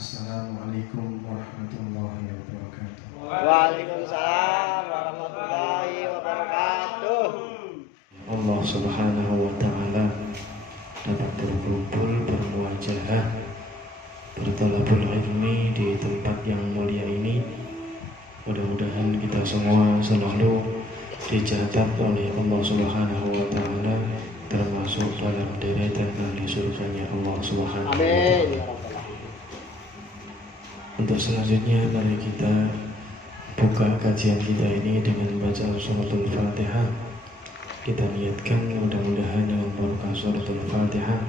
Assalamualaikum warahmatullahi wabarakatuh. Waalaikumsalam warahmatullahi wabarakatuh. Allah subhanahu wa ta'ala dapat berkumpul bermuajahah bertolabul ilmi di tempat yang mulia ini. Mudah-mudahan kita semua selalu dicatat oleh Allah subhanahu wa ta'ala termasuk dalam deretan ahli surganya Allah subhanahu wa ta'ala. Untuk selanjutnya mari kita buka kajian kita ini dengan baca suratul Fatihah. Kita niatkan mudah-mudahan dengan berkah suratul Fatihah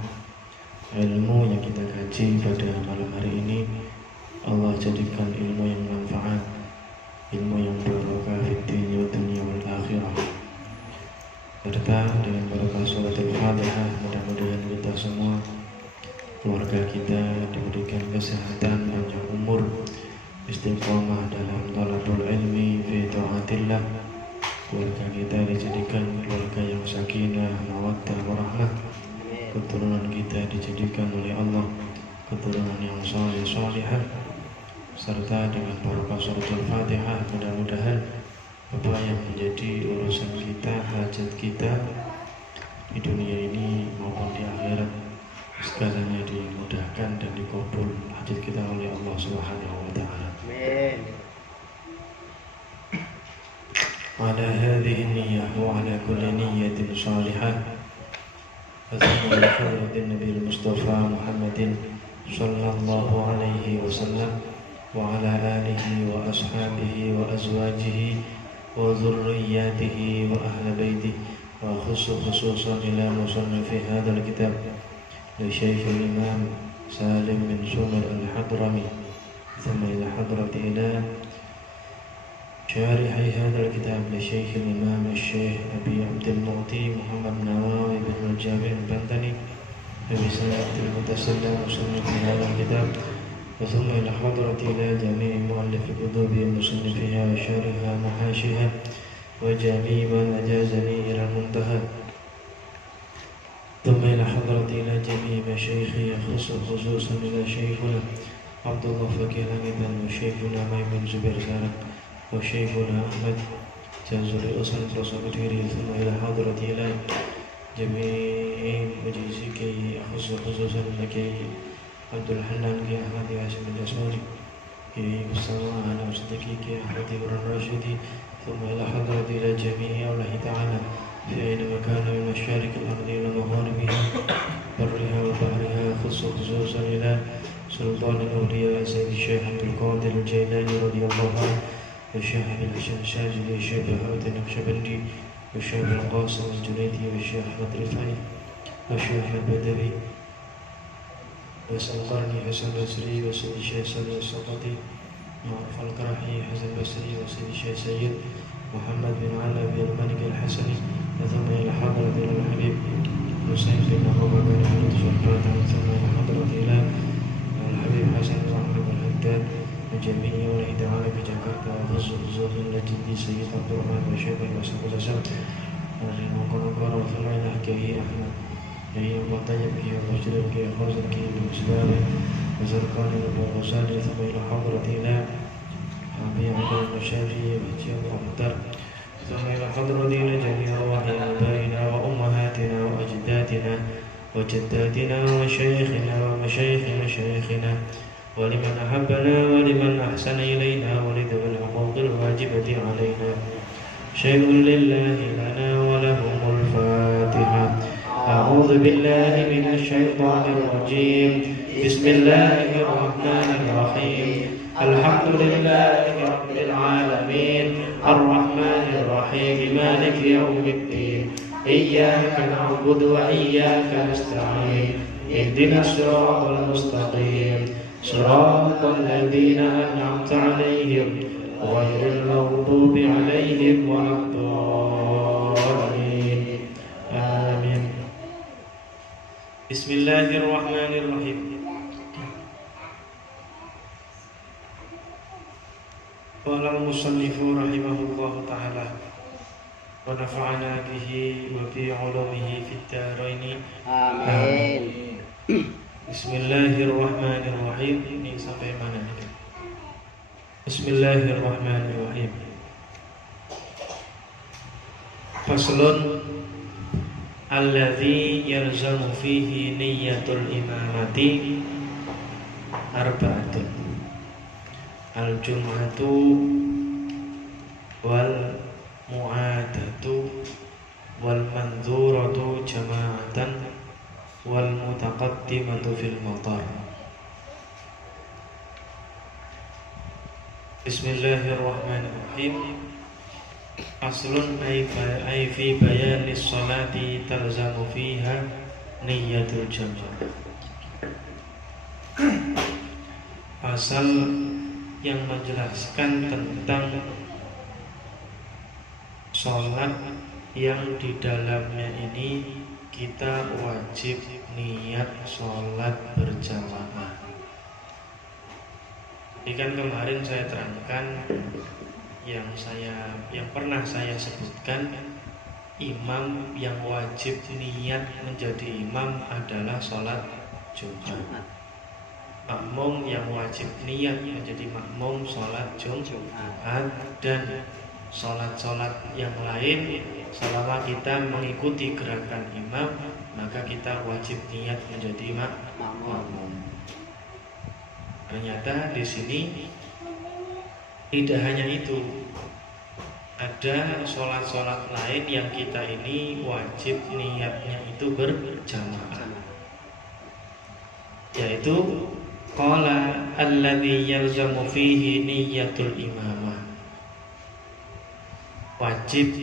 ilmu yang kita kaji pada malam hari ini Allah jadikan ilmu yang manfaat, ilmu yang barokah fid dunya wal akhirah. Serta dengan berkah suratul Fatihah mudah-mudahan kita semua, keluarga kita diberikan kesehatan, panjang umur, istiqomah dalam talabul ilmi fi taatillah. Keluarga kita dijadikan keluarga yang sakinah, mawaddah, warahmah. Keturunan kita dijadikan oleh Allah keturunan yang saleh salihah. Serta dengan barokah suratul Fatihah mudah-mudahan apa yang menjadi urusan kita, hajat kita di dunia ini maupun di akhirat segalanya dimudahkan dan dikabul hajat kita oleh Allah Subhanahu wa ta'ala. Amin. Ala hadhihi niyyah wa ala kulli niyyatin salihah. Assalamu alaikum Nabi Mustafa Muhammadin sallallahu alaihi wasallam wa ala alihi wa ashabihi wa azwajihi wa dhurriyyatihi wa ahli baitihi wa khususan ila musannifi hadzal kitab لشيخ الإمام سالم بن سمر الحضرمي ثم إلى حضرة إلى شارح هذا الكتاب لشيخ الإمام الشيخ أبي عبد المعطي محمد نواوي بن الجابر البندني بسنة المتسلم مصنف هذا الكتاب وثم إلى حضرة إلى جميع مؤلف كتب مصنفها وشارحها محاشيها وجميع من أجازني إلى المنتهى ثم إلى حضرة إلى جميع مشايخي خصوصا إلى شيخنا عبد الله فقيه أيضا وشيخنا ميمون زبير زارق وشيخنا أحمد جازوري أصل تصابتيري ثم إلى حضرة إلى جميع مجلسكي خصوصا لكي عبد الحنان كي أحمد هاشم الجسوري كي مستوى أنا وصدقي كي أحمد بن الراشدي ثم إلى حضرة إلى جميع الله تعالى في أي مكان من مشارق الأرض إلى مغاربها برها وبحرها خصوصا إلى سلطان الأولياء سيد الشيخ عبد القادر الجيلاني رضي الله عنه والشيخ عبد الحسن الشاذلي والشيخ بهاء النقشبندي والشيخ القاسم الجنيدي والشيخ أحمد رفاعي والشيخ البدوي وسلطاني حسن البصري وسيد الشيخ سليم السقطي معروف القرحي حسن البصري وسيد الشيخ سيد محمد بن علي بن الملك الحسني ثم إلى حضرة إلى الحبيب حسين بن أبو بكر عليه الصلاة ثم إلى حضرة إلى الحبيب حسن بن محمد الهداد وجميع ولي تعالى في جاكرتا وخصوصا التي دي سيد عبد الرحمن وشيخ وسعد الأسد وقنقر ثم إلى حكيه أحمد هي مطيب كي وجرب كي خازن كي بمسباب وزرقان أبو غزالي ثم إلى حضرة إلى أبي عبد المشافي وجيب ومختار ثم إلى حضرتنا جميع أرواح آبائنا وأمهاتنا وأجدادنا وجداتنا وشيخنا ومشايخ مشايخنا ولمن أحبنا ولمن أحسن إلينا ولذوي الحقوق الواجبة علينا شيء لله لنا ولهم الفاتحة. أعوذ بالله من الشيطان الرجيم. بسم الله الرحمن الرحيم. الحمد لله رب العالمين الرحمن الرحيم مالك يوم الدين إياك نعبد وإياك نستعين اهدنا الصراط المستقيم صراط الذين أنعمت عليهم غير المغضوب عليهم ولا الضالين آمين. بسم الله الرحمن الرحيم. قال المصنف رحمه الله تعالى ونفعنا به وبعلومه في الدارين آمين. Bismillahirrahmanirrahim. Ini sampai mana nih? Bismillahirrahmanirrahim. Faslun alladzi yalzamu fihi niyyatul imamati arba'atun. Al-jum'atu wal mu'adatu wal mandhuratu jama'atan wal mutaqaddimatu fil matar. Bismillahirrahmanirrahim. Aslun ay fi bayanis salati talzamu fiha niyyatul jama'. Asal yang menjelaskan tentang sholat yang di dalamnya ini kita wajib niat sholat berjamaah. Ini kan kemarin saya terangkan yang pernah saya sebutkan, imam yang wajib niat menjadi imam adalah sholat Jumat. Makmum yang wajib niat menjadi makmum sholat Jumat, dan sholat-sholat yang lain selama kita mengikuti gerakan imam maka kita wajib niat menjadi makmum. Ternyata di sini tidak hanya itu, ada sholat-sholat lain yang kita ini wajib niatnya itu berjamaah, yaitu qala alladzi yalzamu fihi niyyatul imamah. Wajib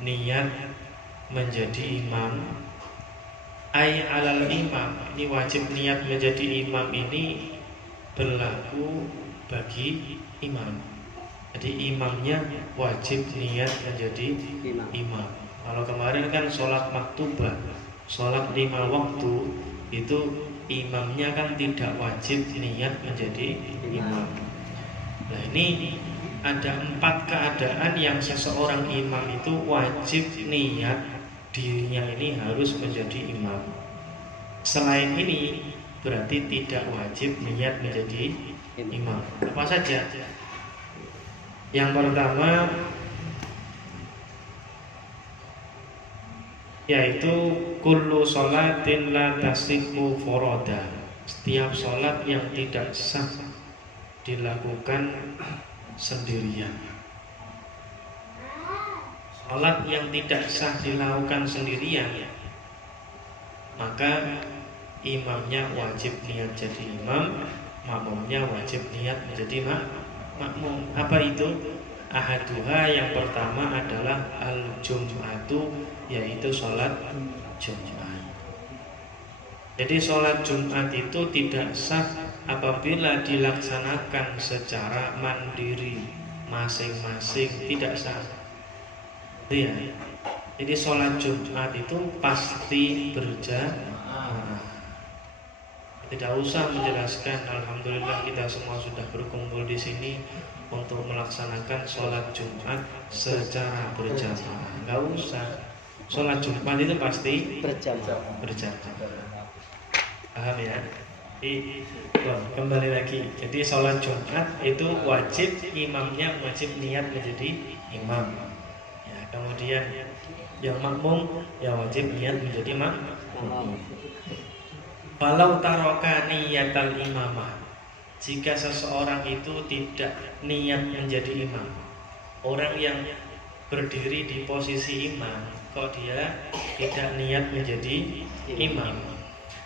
niat menjadi imam, ay alal imam. Ini wajib niat menjadi imam ini berlaku bagi imam. Jadi imamnya wajib niat menjadi imam. Kalau kemarin kan sholat maktubah, sholat 5 waktu, itu imamnya kan tidak wajib niat menjadi imam. Nah ini ada 4 keadaan yang seseorang imam itu wajib niat dirinya ini harus menjadi imam. Selain ini berarti tidak wajib niat menjadi imam. Apa saja? Yang pertama yaitu kullu sholatin la tasihhu foroda. Setiap sholat yang tidak sah dilakukan sendirian. Sholat yang tidak sah dilakukan sendirian, maka imamnya wajib niat jadi imam, makmumnya wajib niat menjadi makmum. Apa itu? Ahaduha, yang pertama adalah al-jum'atu, yaitu sholat Jumat. Jadi sholat Jumat itu tidak sah apabila dilaksanakan secara mandiri masing-masing, tidak sah. Ya. Jadi sholat Jumat itu pasti berjamaah. Tidak usah menjelaskan. Alhamdulillah kita semua sudah berkumpul di sini untuk melaksanakan sholat Jumat secara berjamaah. Enggak usah. Sholat Jumat itu pasti berjamaah. Paham ya? Kembali lagi. Jadi sholat Jumat itu wajib, imamnya wajib niat menjadi imam. Ya, kemudian yang makmum ya wajib niat menjadi makmum. Walau taroka niyatal imamah, jika seseorang itu tidak niat menjadi imam, orang yang berdiri di posisi imam kok dia tidak niat menjadi imam,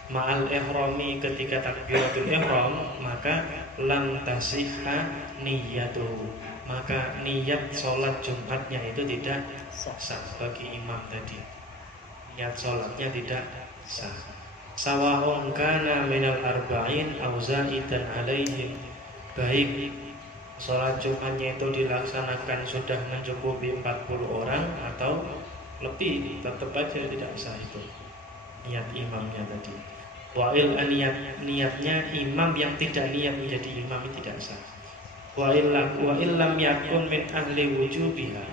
ma'al ihrami, ketika takbiratul ihram, maka lam tasihha niyatuhu, maka niat sholat Jumatnya itu tidak sah bagi imam tadi. Niat sholatnya tidak sah. Sawa'un kana minal arba'in aw za'idan alaihim, baik sholat Jumatnya itu dilaksanakan sudah mencukupi 40 orang atau lebih, tetap aja tidak sah itu niat imamnya tadi. Wa'il niatnya imam yang tidak niat menjadi imam itu tidak sah. Wa'il lam yakun min ahli wujubiha,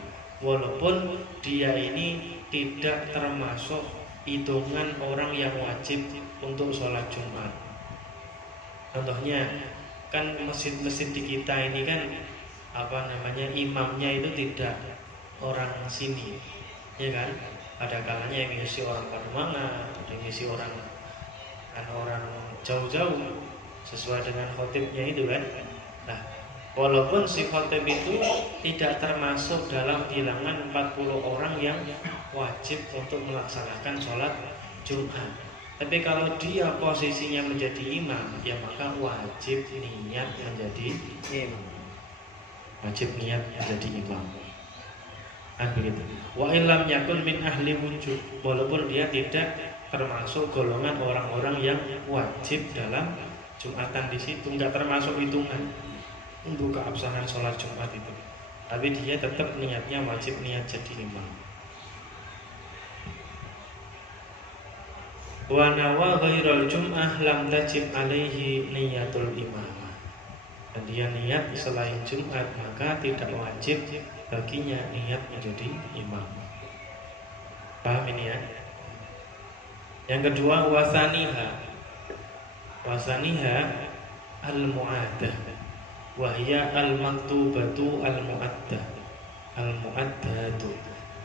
walaupun dia ini tidak termasuk hitungan orang yang wajib untuk sholat Jumat. Contohnya kan masjid-masjid di kita ini kan imamnya itu tidak orang sini, ya kan? Ada kalanya yang ngisi orang Pademangan, ada yang ngisi orang jauh-jauh sesuai dengan khotibnya itu kan. Nah, walaupun si khotib itu tidak termasuk dalam bilangan 40 orang yang wajib untuk melaksanakan sholat Jumat, tapi kalau dia posisinya menjadi imam, ya maka wajib niat menjadi imam. Wajib niat menjadi imam. Begitu. Wa illam yakun min ahli wujud, walaupun dia tidak termasuk golongan orang-orang yang wajib dalam Jumatan di situ, nggak termasuk hitungan untuk keabsahan sholat Jumat itu, tapi dia tetap niatnya wajib niat jadi imam. Wa nawa ghairal jum'ah lam tajib alaihi niyatul imamah. Dan dia niat selain Jumat maka tidak wajib baginya niat menjadi imam. Paham ini ya? Yang kedua wasaniha al-mu'addah wa hiya al-maktubatu al-mu'addatu,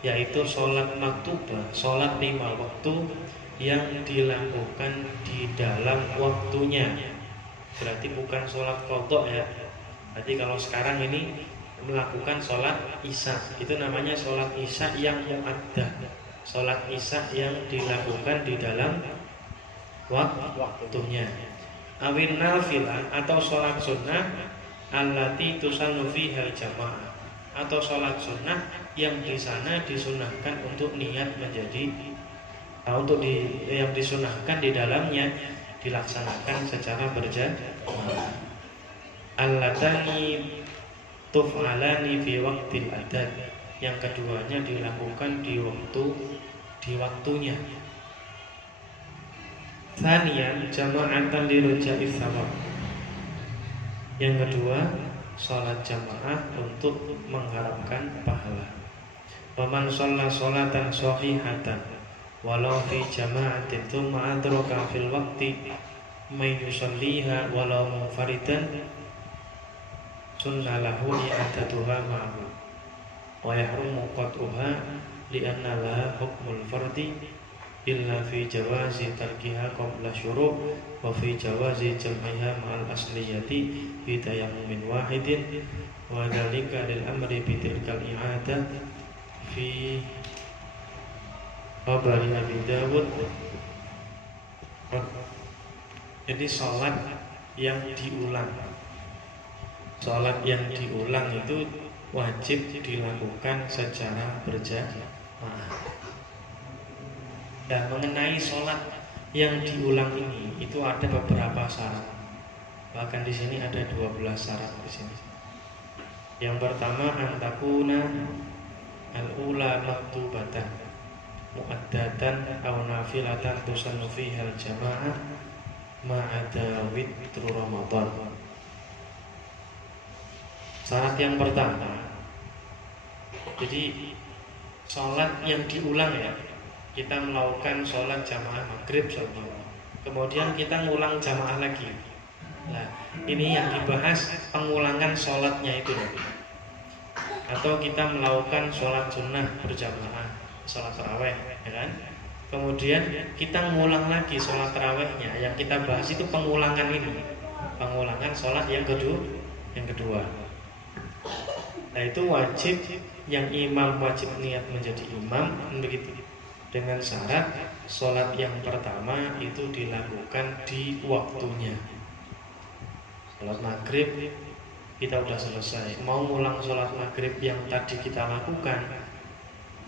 yaitu sholat maktubah, sholat 5 waktu yang dilakukan di dalam waktunya. Berarti bukan sholat qadha ya. Berarti kalau sekarang ini melakukan sholat isya, itu namanya sholat isya yang mu'addah, sholat isya yang dilakukan di dalam waktunya. Awin nafilah atau sholat sunnah allati tusannu fiha jamaah, atau sholat sunnah yang di sana disunahkan untuk niat menjadi yang disunahkan di dalamnya dilaksanakan secara berjamaah. Allatani tuf'alani fi waqtil adhan, yang keduanya dilakukan di waktunya. Tsaniyan jama'atan lirujai tsawab, yang kedua sholat jamaah untuk mengharapkan pahala. Waman shalla sholatan shahihatan walau fi jama'atin thumma adraka fil waqti may yusalliha walau munfaridan sunnalahu i'adatuha ma'ahu wa yahrumu qat'uha li'anna laha hukmul fardi illa fi jawazi tarkiha qabla syuru' wa fi jawazi jam'iha ma'al asliyati bi tayammumin wahidin wa dzalika lil amri bi tilkal i'adah fi khabari Abi Dawud. Jadi sholat yang diulang, sholat yang diulang itu wajib dilakukan secara berjamaah. Dan mengenai sholat yang diulang ini itu ada beberapa syarat. Bahkan di sini ada 12 syarat di sini. Yang pertama antakuna al-ula maktubatan mu'addatan aw nafilatan tusannu fiha al-jamaah ma'ada witru Ramadan. Syarat yang pertama, jadi sholat yang diulang ya, kita melakukan sholat jamaah maghrib kemudian kita ngulang jamaah lagi. Nah, ini yang dibahas pengulangan sholatnya itu. Atau kita melakukan sholat sunnah berjamaah, sholat taraweh, ya kan? Kemudian kita ngulang lagi sholat tarawehnya. Yang kita bahas itu pengulangan ini, pengulangan sholat yang kedua. Nah itu wajib, yang imam wajib niat menjadi imam begitu. Dengan syarat sholat yang pertama itu dilakukan di waktunya. Sholat maghrib kita udah selesai, mau ngulang sholat maghrib yang tadi kita lakukan,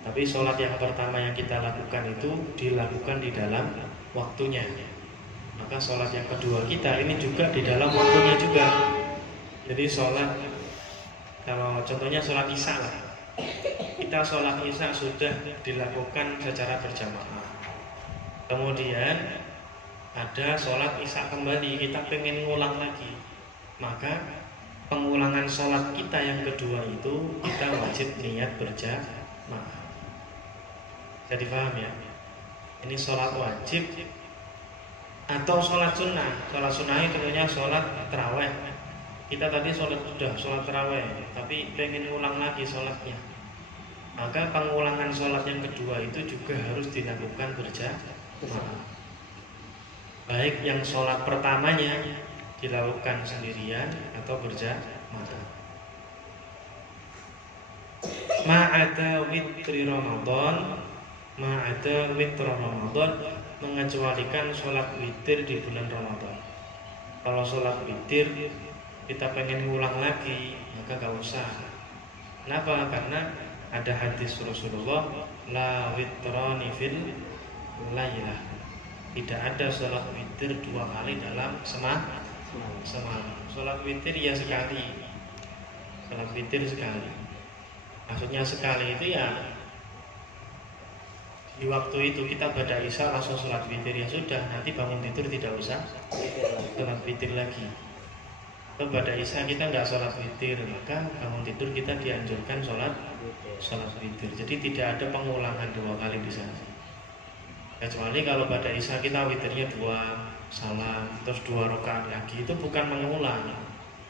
tapi sholat yang pertama yang kita lakukan itu dilakukan di dalam waktunya. Maka sholat yang kedua kita ini juga di dalam waktunya juga. Jadi sholat, kalau contohnya sholat isya lah, kita sholat isya sudah dilakukan secara berjamaah. Kemudian ada sholat isya kembali, kita pengen ngulang lagi, maka pengulangan sholat kita yang kedua itu kita wajib niat berjamaah. Jadi paham ya? Ini sholat wajib Atau sholat sunnah. Sholat sunnah itu tentunya sholat taraweh. Kita tadi sudah sholat taraweh, tapi pengen ulang lagi sholatnya, maka pengulangan sholat yang kedua itu juga harus dilakukan berjamaah. Baik yang sholat pertamanya dilakukan sendirian atau berjamaah. Ma'ada witri Ramadan, ma'ada witri Ramadan, mengecualikan sholat witir di bulan Ramadan. Kalau sholat witir kita pengen ngulang lagi, maka gak usah. Kenapa? Karena ada hadis Rasulullah, la witrani fil lailah. Tidak ada sholat witir 2 kali dalam semalam. Sholat witir ya sekali. Sholat witir sekali. Maksudnya sekali itu ya di waktu itu kita pada isya langsung sholat witir, ya sudah, nanti bangun tidur tidak usah sholat witir lagi. Kalau pada isya kita nggak sholat witir, maka bangun tidur kita dianjurkan sholat witir. Jadi tidak ada pengulangan 2 kali di sana. Kecuali kalau pada isya kita witirnya 2 salam terus 2 rakaat lagi, itu bukan mengulang,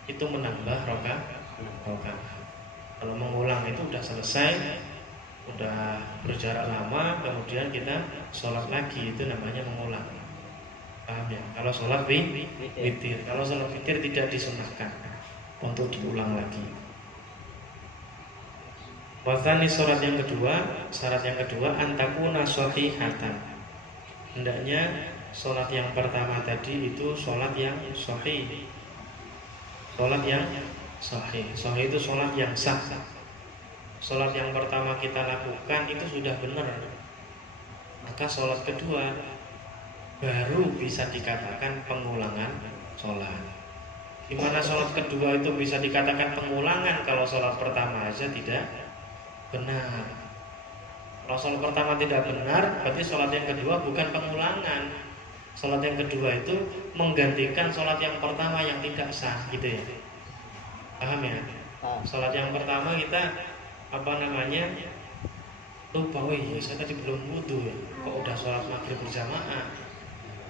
itu menambah rakaat. Kalau mengulang itu udah selesai, udah berjarak lama, kemudian kita sholat lagi, itu namanya mengulang. Paham ya? Kalau sholat witir, kalau sholat witir tidak disunahkan untuk diulang lagi. Wasani syarat yang kedua antakuna shahihatan. Hendaknya sholat yang pertama tadi itu sholat yang sahih. Sholat yang sahih. Sahih itu sholat yang sah. Sholat yang pertama kita lakukan itu sudah benar, maka sholat kedua baru bisa dikatakan pengulangan sholat. Gimana sholat kedua itu bisa dikatakan pengulangan kalau sholat pertama aja tidak benar? Kalau sholat pertama tidak benar, berarti sholat yang kedua bukan pengulangan. Sholat yang kedua itu menggantikan sholat yang pertama yang tidak sah, gitu ya. Paham ya? Sholat yang pertama kita lupa, saya tadi belum wudu ya, kok udah sholat maghrib berjamaah.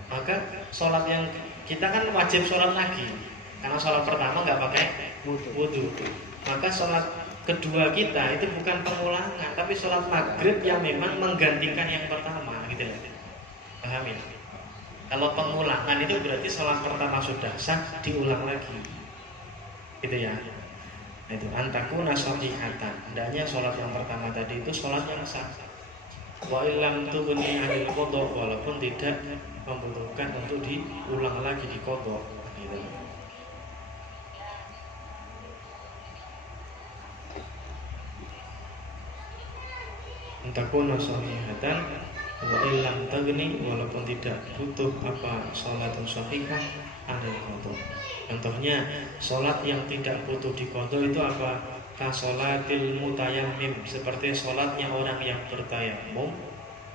Maka sholat yang kita kan wajib sholat lagi, karena sholat pertama nggak pakai wudu. Maka sholat kedua kita itu bukan pengulangan, tapi sholat maghrib yang memang menggantikan yang pertama, gitu ya. Paham ya? Kalau pengulangan itu berarti sholat pertama sudah sah, diulang lagi, gitu ya. Nah, itu antakuna shahihatan. Hendaknya sholat yang pertama tadi itu sholat yang sah. Wa illam tughni 'anil qadha, walaupun tidak membutuhkan untuk diulang lagi di qadha, gitu. Antakuna shahihatan wa illam tughni, walaupun tidak butuh sholat yang shahihah 'anil qadha. Contohnya sholat yang tidak butuh diqadha itu apa? Kasolatil mutayammim, seperti sholatnya orang yang bertayammum.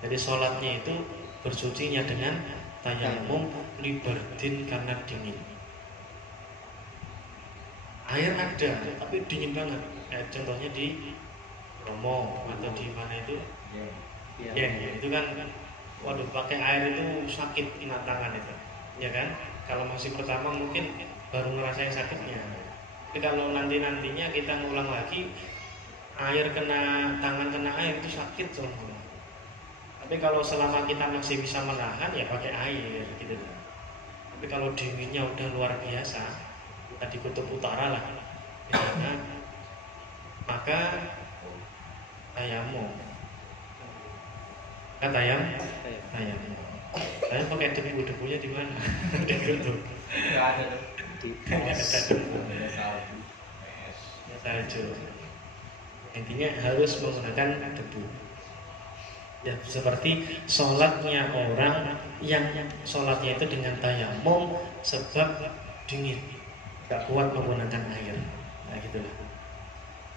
Jadi sholatnya itu bersucinya dengan tayammum liberdin, karena dingin. Air ada tapi dingin banget. Contohnya di Romo atau di mana itu? Ya, itu kan waduh, pakai air itu sakit kena tangan itu, ya kan? Kalau masih pertama mungkin baru ngerasain sakitnya. Tapi kalau nantinya kita ngulang lagi, air kena tangan, kena air itu sakit semua. Tapi kalau selama kita masih bisa menahan, ya pakai air, gitu. Tapi kalau dinginnya udah luar biasa, tadi kutub utara lah, misalnya, maka tayamum. Tayamum. Saya pakai debu-debunya di mana? Di kutub. Nggak ada. Salju. Intinya harus menggunakan debu. Ya, seperti sholatnya orang yang sholatnya itu dengan tayamum sebab dingin, gak kuat menggunakan air. Nah, gitulah.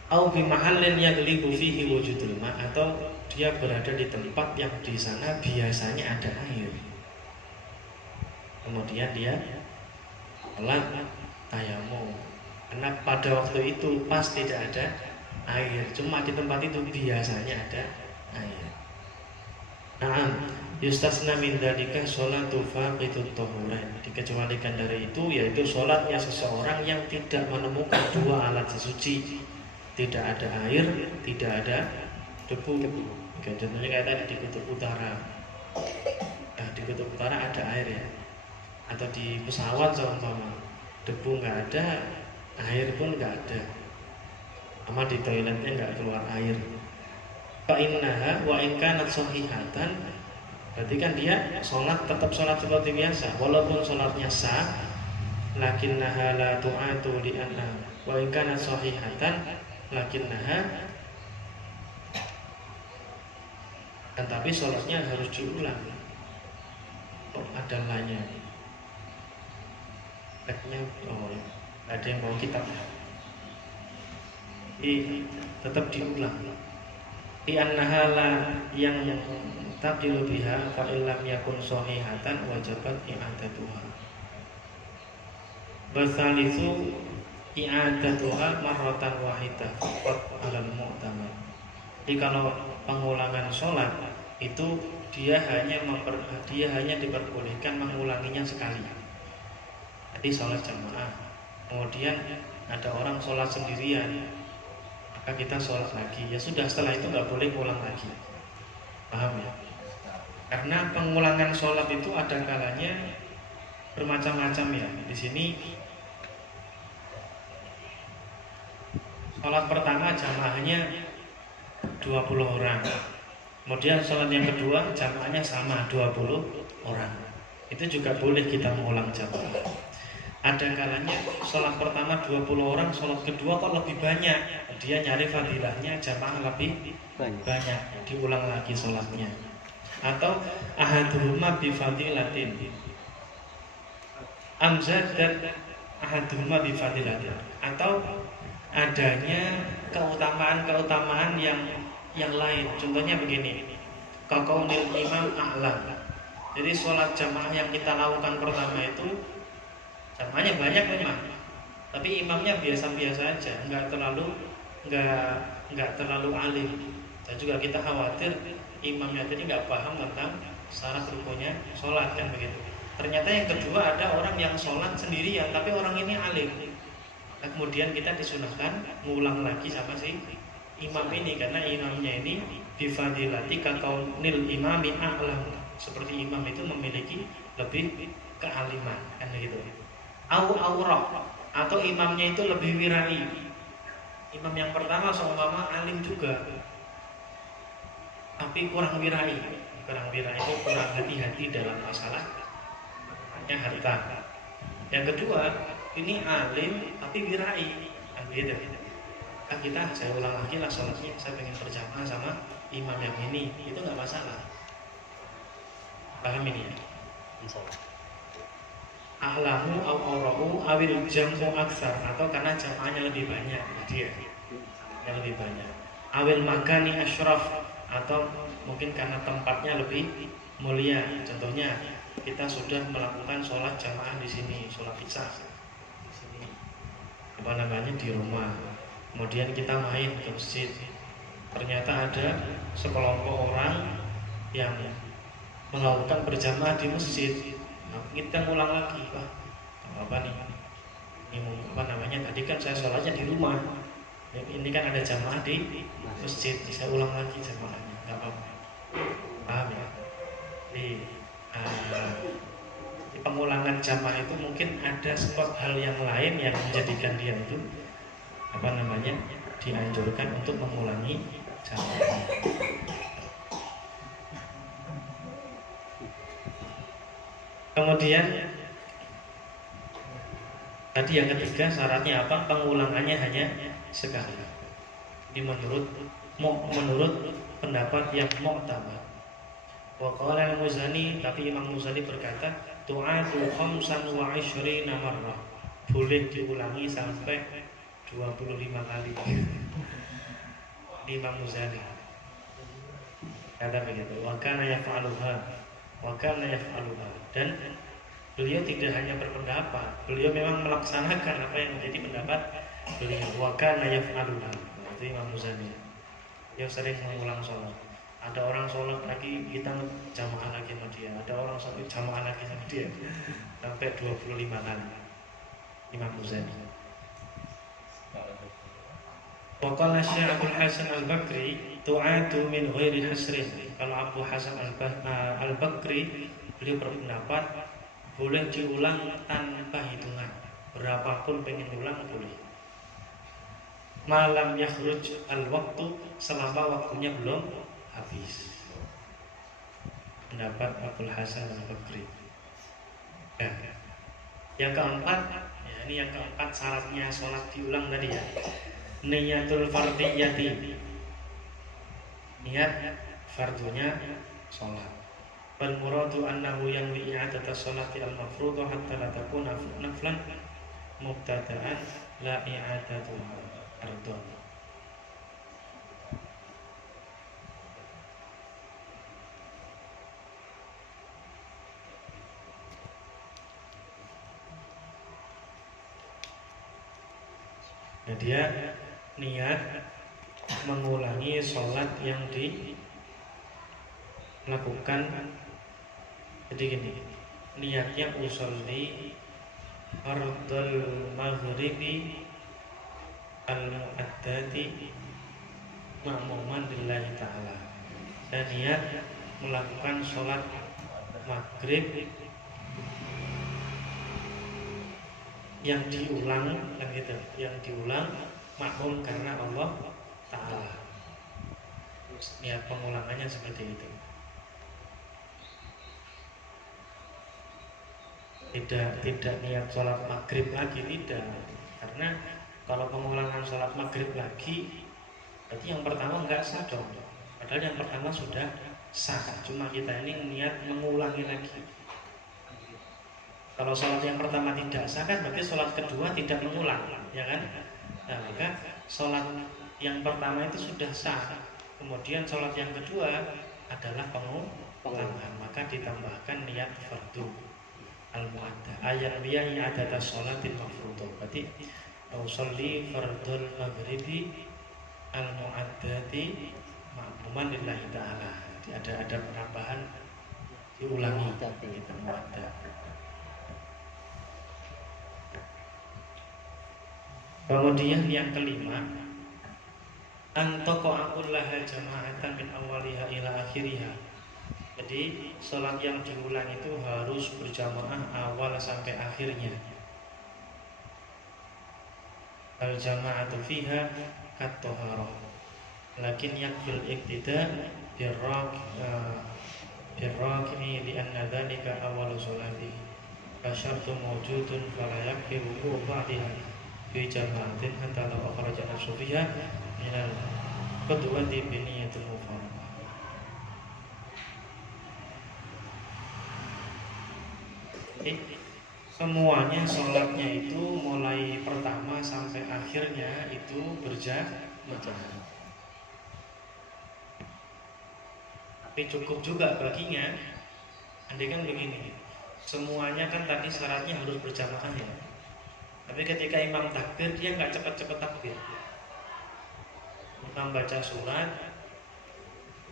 Au bi mahallin yaghlibu fihi wujudul ma, atau dia berada di tempat yang di sana biasanya ada air. Kemudian dia sholat tayamum, karena pada waktu itu pas tidak ada air, cuma di tempat itu biasanya ada air. Nah, Yustasna min dzalika sholatu faqidut tahurain. Dikecualikan dari itu yaitu sholatnya seseorang yang tidak menemukan dua alat sesuci. Tidak ada air, tidak ada debu. Contohnya kayak tadi di kutub utara. Nah, di kutub utara ada air ya. Atau di pesawat seumpama debu nggak ada, air pun nggak ada. Sama di toiletnya nggak keluar air. Fa innaha wa in kanat shahihatan. Berarti kan dia sholat tetap sholat seperti biasa, walaupun sholatnya sah, lakinnaha la tu'atu li'anna wa in kanat shahihatan lakinnaha, dan tapi sholatnya harus diulang. Ada lainnya. Ada yang bawa kitab. Tetap diulang. Li'annaha la yang taqilu biha fa illam yakun shahihatan wajabat i'adatuha. Basalisu i'adatuha marratan wahidah faqat 'alal mu'tamad. Jadi kalau pengulangan sholat itu dia hanya diperbolehkan mengulanginya sekali. Jadi sholat jamaah, kemudian ada orang sholat sendirian, maka kita sholat lagi. Ya sudah, setelah itu nggak boleh ngulang lagi. Paham ya? Karena pengulangan sholat itu ada kalanya bermacam-macam ya. Di sini sholat pertama jamaahnya 20 orang. Kemudian sholat yang kedua jamaahnya sama 20 orang. Itu juga boleh kita mengulang jamaah. Ada kalanya sholat pertama 20 orang, sholat kedua kok lebih banyak. Dia nyari fadilahnya jamaah lebih banyak, diulang lagi sholatnya. Atau ahaduhuma bifadilatin amzad dan ahaduhuma bifadilatin, atau adanya keutamaan-keutamaan yang lain. Contohnya begini, kaqaunil imam a'la. Jadi sholat jamaah yang kita lakukan pertama itu jamaahnya banyak memang, tapi imamnya biasa-biasa aja, nggak terlalu alim. Dan juga kita khawatir imamnya tadi nggak paham tentang syarat rukunya sholat, kan begitu. Ternyata yang kedua ada orang yang sholat sendirian, tapi orang ini alim. Nah, kemudian kita disunahkan ngulang lagi sama si imam ini, karena imamnya ini bifadilati kaqaunil imami a'lam. Seperti imam itu memiliki lebih kealiman, kan begitu. Aurah, atau imamnya itu lebih wirai. Imam yang pertama seumpama alim juga, tapi kurang wirai. Kurang wirai itu kurang hati-hati dalam masalah harta. Yang kedua, ini alim tapi wirai, kan beda. Kan saya ulang lagi lah sholatnya, saya pengen berjamaah sama imam yang ini, itu nggak masalah. Paham ini ya? Ahlamu au aura'u awil jam'u aksar, atau karena jamaahnya lebih banyak, dia yang lebih banyak. Awil makani asyraf, atau mungkin karena tempatnya lebih mulia. Contohnya kita sudah melakukan sholat jamaah di sini, sholat isya di sini, di rumah. Kemudian kita main ke masjid. Ternyata ada sekelompok orang yang melakukan berjamaah di masjid. Nah, kita ngulang lagi, Pak. Apa nih? Ini tadi kan saya sholatnya di rumah. Ini kan ada jamaah di masjid, saya ulang lagi jamaahnya, nggak apa-apa. Paham ya? Di pengulangan jamaah itu mungkin ada sebab hal yang lain yang menjadikan dia itu dianjurkan untuk mengulangi jamaah. Kemudian tadi yang ketiga syaratnya apa? Pengulangannya hanya sekali. Ini menurut pendapat yang mu'tamad. Wa qala al-Muzani, tapi Imam Muzani berkata, tu'atu khamsan wa 20 marrah. Boleh diulangi sampai 25 kali. Imam Muzani kata begitu. Wa kana yaf'aluha. Dan beliau tidak hanya berpendapat, beliau memang melaksanakan apa yang menjadi pendapat beliau. Wa kana yaf'aluha. Itu Imam Muzani. Dia sering mengulang sholat. Ada orang sholat lagi, kita jamaah lagi sama dia. Ada orang sholat jamaah lagi sama dia. Sampai 25 kali. Imam Muzani. Waqala Syekh Abdul Hasan Al-Bakri tu'atu min ghairi hasrin. Kalau Abu Hasan Al-Bakri beliau berpendapat boleh diulang tanpa hitungan. Berapapun pengen ulang boleh. Malam yakhruj al-waktu, selama waktunya belum habis. Pendapat Abdul Hasan Al-Bakri. Yang keempat, ya, ini yang keempat syaratnya sholat diulang tadi ya. Niyatul fardiyati, niat fardunya sholat. Wal muradu annahu yanwi i'adata sholati al-mafruḍah hatta la takuna naflan mubtada'an la i'adatu ardon. Nah, dia niat mengulangi sholat yang dilakukan. Jadi gini, niatnya usolli fardul maghribi al-mu'addati ma'muman lillahi ta'ala. Dan niat melakukan sholat maghrib yang diulang, kan gitu, yang diulang makmum karena Allah Ta'ala. Niat pengulangannya seperti itu. Tidak niat sholat maghrib lagi, tidak. Karena kalau pengulangan sholat maghrib lagi, berarti yang pertama nggak sah dong. Padahal yang pertama sudah sah, cuma kita ini niat mengulangi lagi. Kalau sholat yang pertama tidak sah kan berarti sholat kedua tidak mengulang, ya kan? Nah, maka sholat yang pertama itu sudah sah, kemudian sholat yang kedua adalah pengulangan, maka ditambahkan niat fardu al-mu'addah. Ayat biya i'adata sholatil mafruḍah. Berarti usolli fardul maghribi al-mu'addati ma'muman lillahi ta'ala. Jadi ada penambahan, diulangi itu mu'addah. Kemudian yang kelima, antaqa'akullaha jama'atan min awaliha ila akhiriha. Jadi sholat yang diulang itu harus berjamaah awal sampai akhirnya. Al-jama'atu fiha kat-taharah. Lakin yakfil iqtida birraqimi li'anna dhalika awalu sholati. Fasyartu mawjudun fala yakfi wuku' ba'diha fi jama'atin hatta law akhraja nafsu fiha minal qudwati bi niyatil mufaraqah. Semuanya sholatnya itu mulai pertama sampai akhirnya itu berjamaah. Tapi cukup juga baginya. Andai kan begini, semuanya kan tadi syaratnya harus berjamaah ya. Tapi ketika imam takbir dia nggak cepat-cepat takbir. Imam baca surat,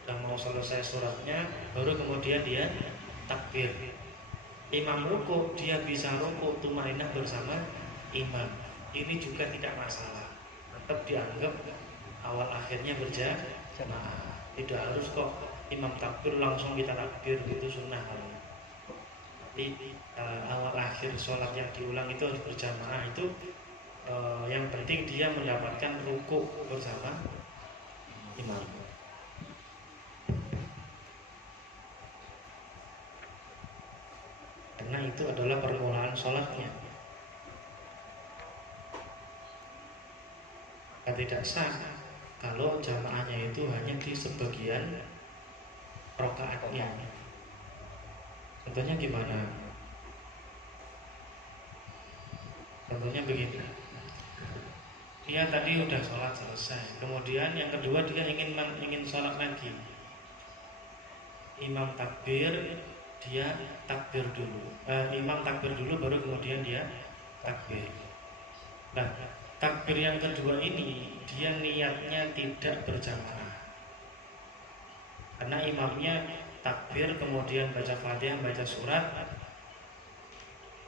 dan mau selesai suratnya, baru kemudian dia takbir. Imam ruku, dia bisa ruku tumainah bersama imam. Ini juga tidak masalah. Tetap dianggap awal akhirnya berjamaah. Tidak harus kok imam takbir langsung kita takbir, itu sunnah. Jadi awal akhir sholat yang diulang itu harus berjamaah. Itu yang penting dia mendapatkan ruku bersama imam. Karena itu adalah permulaan sholatnya. Maka tidak sah kalau jamaahnya itu hanya di sebagian rakaatnya. Contohnya gimana? Contohnya begini. Dia tadi udah sholat selesai, kemudian yang kedua dia ingin sholat lagi. Imam takbir, dia takbir dulu. Imam takbir dulu, baru kemudian dia takbir. Nah, takbir yang kedua ini dia niatnya tidak berjamaah. Karena imamnya takbir, kemudian baca Fatihah, baca surat,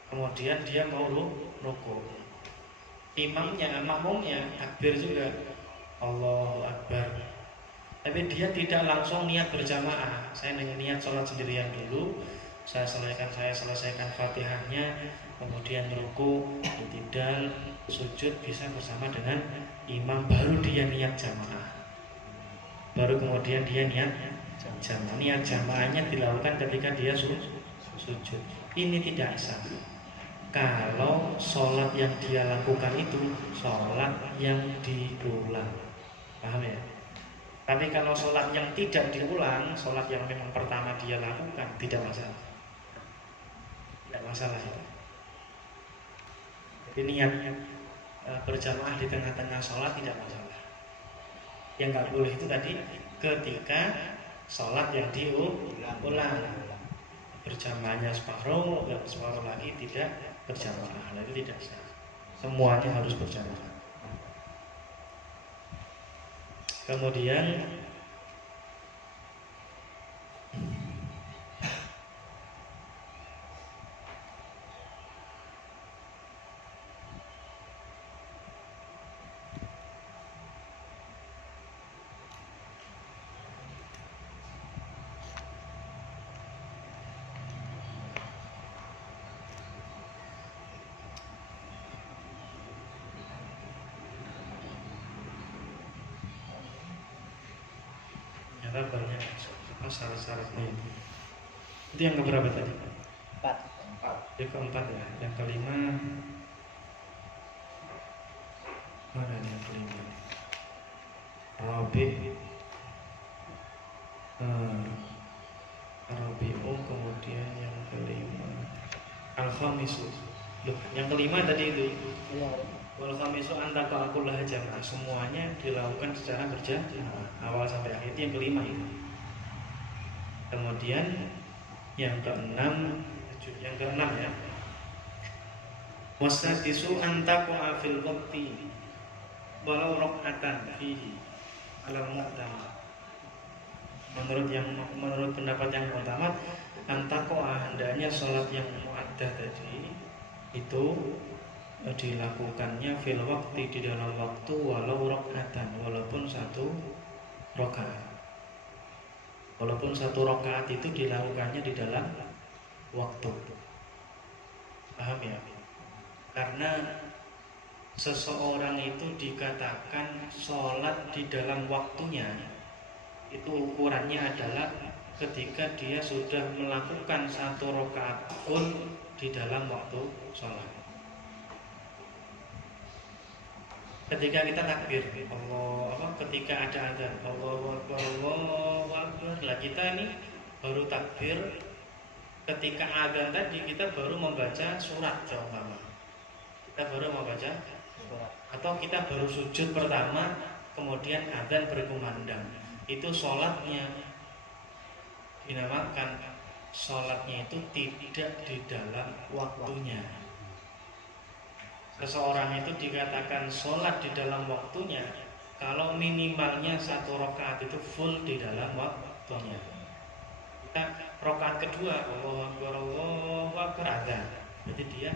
kemudian dia mau ruku. Makmumnya takbir juga, Allahu Akbar. Tapi dia tidak langsung niat berjamaah. Saya niat sholat sendirian dulu. Saya selesaikan Fatihahnya, kemudian ruku, i'tidal, sujud bisa bersama dengan imam, baru dia niat jamaah. Baru kemudian dia niat jamaah. Niat jamaahnya dilakukan ketika dia sujud. Ini tidak sah. Kalau sholat yang dia lakukan itu sholat yang diulang, paham ya? Tapi kalau sholat yang tidak diulang, sholat yang memang pertama dia lakukan, tidak masalah. Tidak masalah itu. Jadi niat berjamaah di tengah-tengah sholat tidak masalah. Yang nggak boleh itu tadi ketika sholat yang diulang, berjamaahnya separuh lagi tidak berjamaah, nah itu tidak sah. Semuanya harus berjamaah. Kemudian banyak syarat-syaratnya. Itu yang keberapa tadi? 4. Yang keempat ya. Yang kelima mana yang kelima? Rabi'u, kemudian yang kelima Al-Khamisu. Loh, yang kelima tadi itu. Wal khamisu antaka akulah jamaah, semuanya dilakukan secara berjamaah awal sampai akhir. Yang kelima itu. Kemudian yang keenam ya. Wasadisu antaka fil waqti walau rakaatan fihi alal mu'tamad. Menurut pendapat yang pertama, antaka hendaknya sholat yang mu'addah tadi itu dilakukannya fil waqti, di dalam waktu, walau rakaatan, walaupun satu rakaat. Walaupun satu rakaat itu dilakukannya di dalam waktu. Paham ya? Karena seseorang itu dikatakan sholat di dalam waktunya, itu ukurannya adalah ketika dia sudah melakukan satu rakaat pun di dalam waktu sholat. Ketika kita takbir, ketika ada azan, Allahu Akbar, lah kita ini baru takbir. Ketika azan tadi kita baru membaca surat seumpama. Kita baru membaca surat, atau kita baru sujud pertama, kemudian azan berkumandang. Itu sholatnya dinamakan sholatnya itu tidak di dalam waktunya. Seseorang itu dikatakan sholat di dalam waktunya kalau minimalnya satu rakaat itu full di dalam waktunya. Kita rakaat kedua, Allahu Akbar, azan. Jadi dia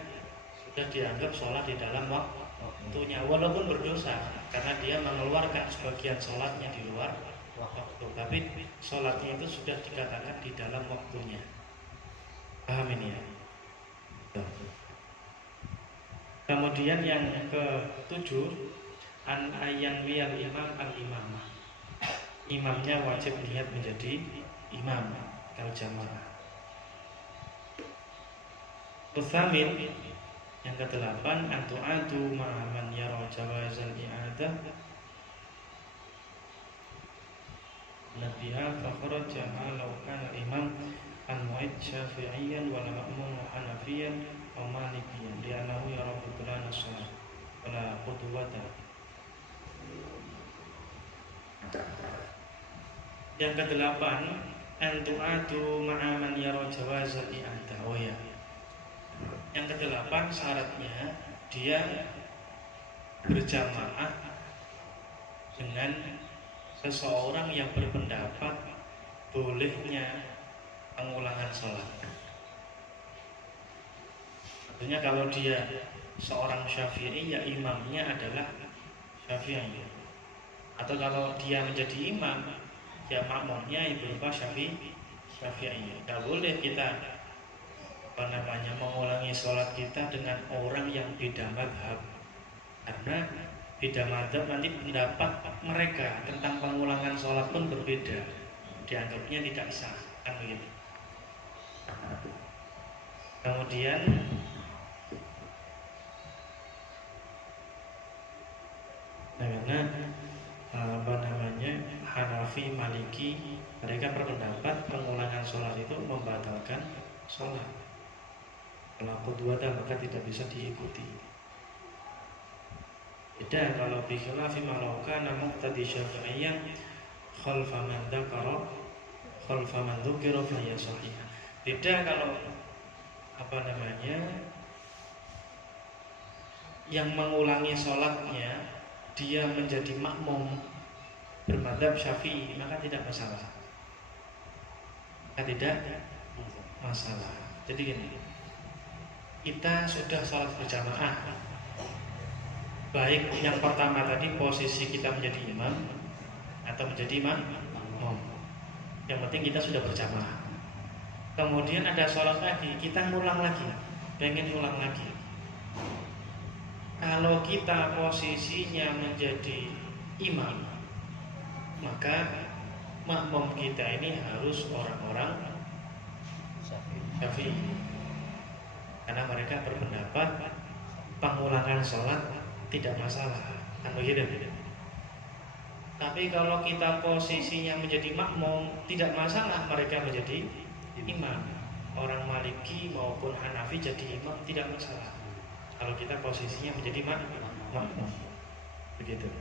sudah dianggap sholat di dalam waktunya, walaupun berdosa karena dia mengeluarkan sebagian sholatnya di luar waktu, tapi sholatnya itu sudah dikatakan di dalam waktunya. Paham ini ya? Kemudian yang ke-7, an ayyan wiyal imam al-imamah. Imamnya wajib niat menjadi imam kalau jamaah. Utsamin, yang ke-8, antu'adu ma'aman yara jawazal i'adah nabiha fakharaja law kana al-imam al-mu'id syafi'iyyan wal ma'mum hanafiyan wa malikiyan li'annahu yara butlan as-shalah wala qudwata. Yang ke-8, antu'adu ma'aman yara jawazal i'adah. Oh ya, yang ke-8 syaratnya dia berjamaah dengan seseorang yang berpendapat bolehnya pengulangan sholat. Artinya kalau dia seorang Syafi'i, ya imamnya adalah Syafi'i. Atau kalau dia menjadi imam, ya makmumnya berupa Syafi'i. Tidak boleh kita mengulangi sholat kita dengan orang yang beda mazhab, karena beda mazhab nanti pendapat mereka tentang pengulangan sholat pun berbeda, dianggapnya tidak sah, kan begitu. Kemudian karena Hanafi, Maliki, mereka berpendapat pengulangan sholat itu membatalkan sholat. Kalau qudwatan maka tidak bisa diikuti. Beda kalau bikhilafi malauka namun tadi Syafi'iyah khalfa man dzakara khalfa man dzukira fa hiya shahihah. Beda kalau yang mengulangi sholatnya dia menjadi makmum bermadzhab Syafi'i, maka tidak masalah. Jadi gini, kita sudah sholat berjamaah, baik yang pertama tadi posisi kita menjadi imam atau menjadi makmum, yang penting kita sudah berjamaah. Kemudian ada sholat lagi, kita ngulang lagi, pengen ngulang lagi. Kalau kita posisinya menjadi imam, maka makmum kita ini harus orang-orang Syafi'i, karena mereka berpendapat pengulangan sholat tidak masalah, kan begitu. Tapi kalau kita posisinya menjadi makmum, tidak masalah mereka menjadi imam. Orang Maliki maupun Hanafi jadi imam tidak masalah kalau kita posisinya menjadi makmum, begitu.